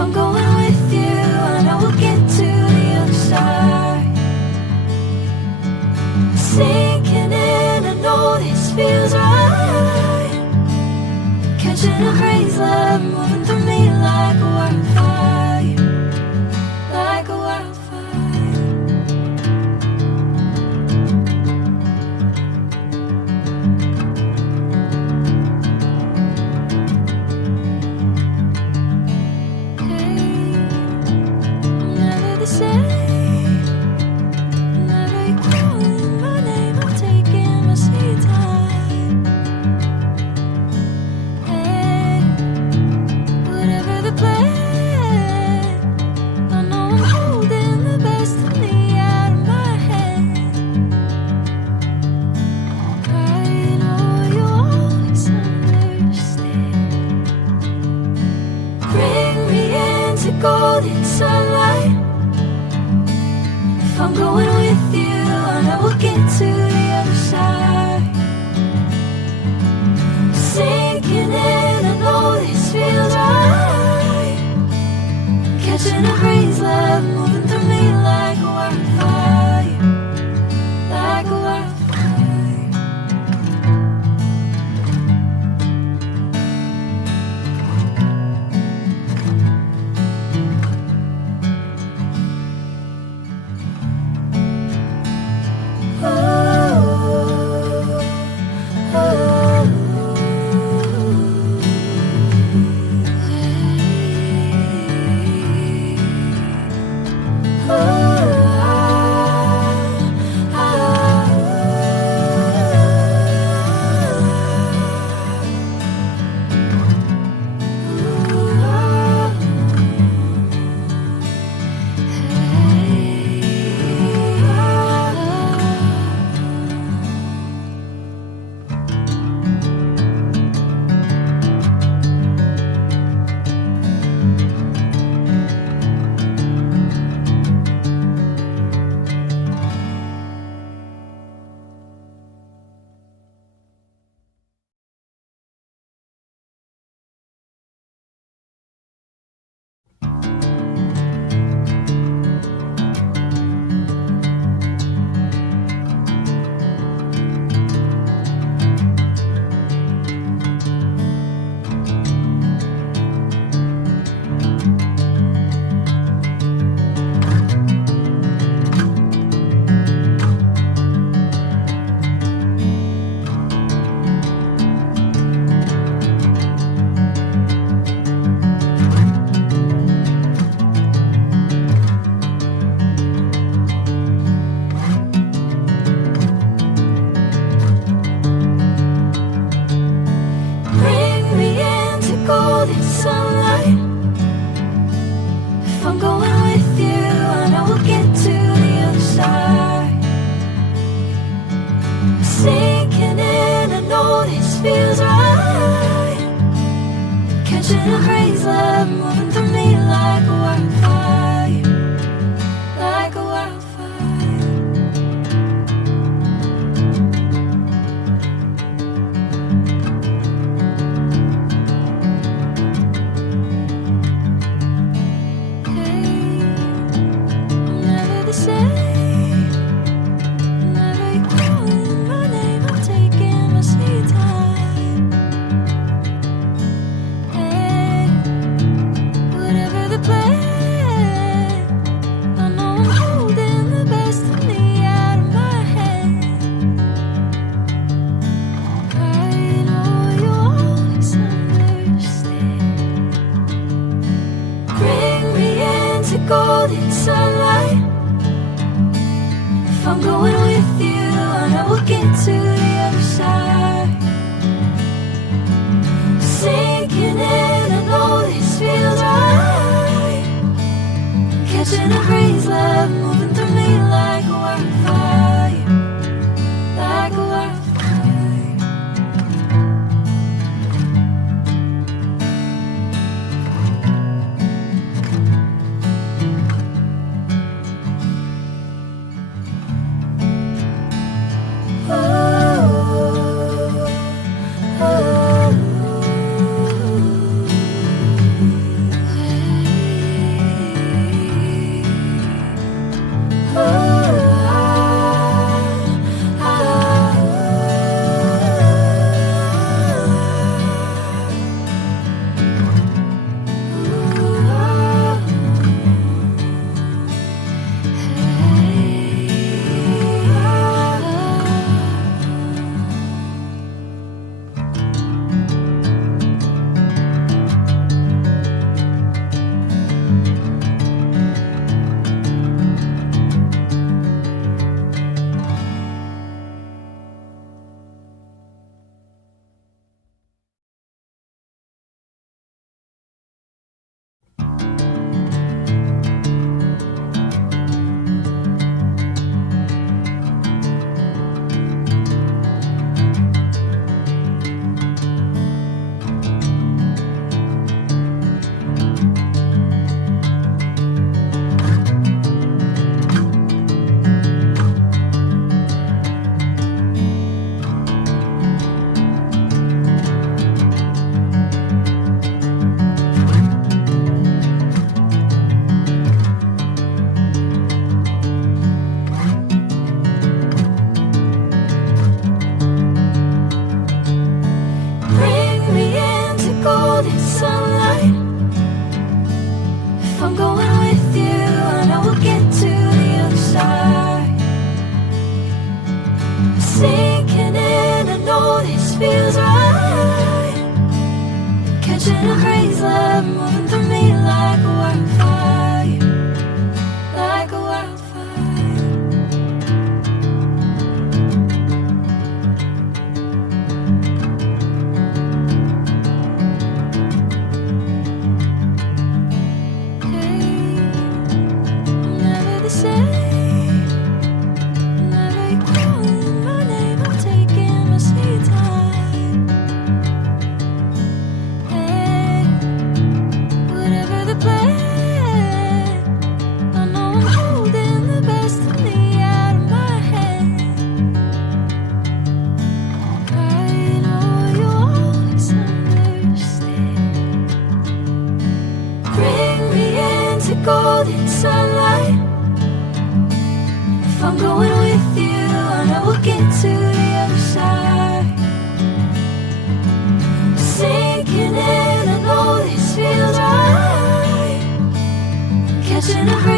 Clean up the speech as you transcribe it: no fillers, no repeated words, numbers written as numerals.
I'm going with you, I know we'll get to the other side. Sinking in, I know this feels right. Catching a breeze, love moving through me like a wildfire, like a wildfire. Golden sunlight. If I'm going with you, I know we'll get to the other side. Sinking in, I know this feels right. Catching a breeze, love moving through me like a wildfire, like a wildfire. Catching a breeze, love moving through me like a wildfire, like a wildfire. Hey, I'm never the same. Whenever you're calling my name, I'm taking my sweet time. Golden sunlight. If I'm going with you, I know we'll get to the other side. Sinking in, I know this feels right. Catching a breeze, love moving through me like a wildfire, like a wildfire. plan. I know I'm holding the best of me out of my hand. I know you always understand. Bring me into golden sunlight. If I'm going with you, I know we'll get to the other side. Sinking in, I know this feels right. Catching a breeze.